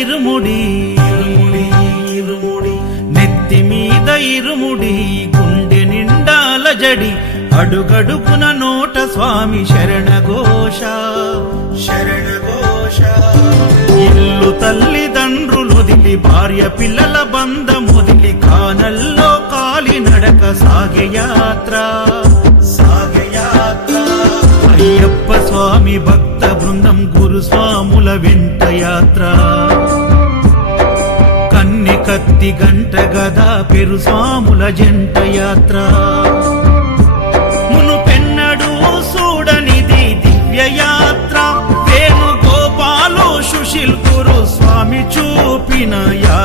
ఇరుముడి. నెత్తి మీద ఇరుముడి గుండె నిండాల జడి అడుగడుగున నోట స్వామి శరణఘోష. శరణఘోష. ఇల్లు తల్లిదండ్రులు వదిలి భార్య పిల్లల బంధం వదిలి కానల్లో కాలి నడక సాగే యాత్ర. అయ్యప్ప స్వామి భక్త బృందం గురుస్వాముల వెంట యాత్ర. ప్రతి గంట గదా పెరు స్వాముల జంట యాత్ర. మును పెన్నడు చూడనిది దివ్య యాత్ర. వేణు గోపాలు సుశీల్ గురు స్వామి చూపిన యాత్ర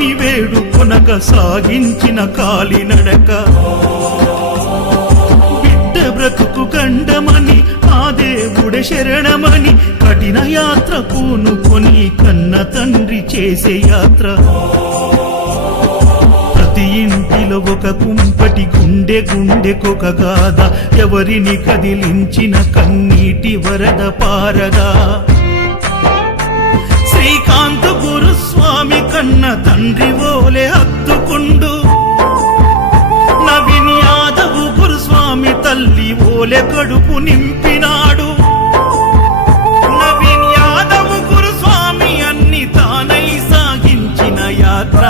స్వామిని వేడుకొనక సాగించిన కాలినడక బిడ్డ బ్రతుకు కండమని ఆ దేవుడే శరణమని కఠిన యాత్ర పూనుకొని కన్న తండ్రి చేసే యాత్ర. ప్రతి ఇంటిలో ఒక కుంపటి గుండె గుండెకొక గాథ ఎవరిని కదిలించిన కన్నీటి వరద పారదా. శ్రీకాంత్ కన్న తండ్రి ఓలే హత్తుకుండు. నవీన్ యాదవ్ గురుస్వామి తల్లి ఓలే కడుపు నింపినాడు. నవీన్ యాదవ్ గురుస్వామి అన్ని తానై సాగించిన యాత్ర.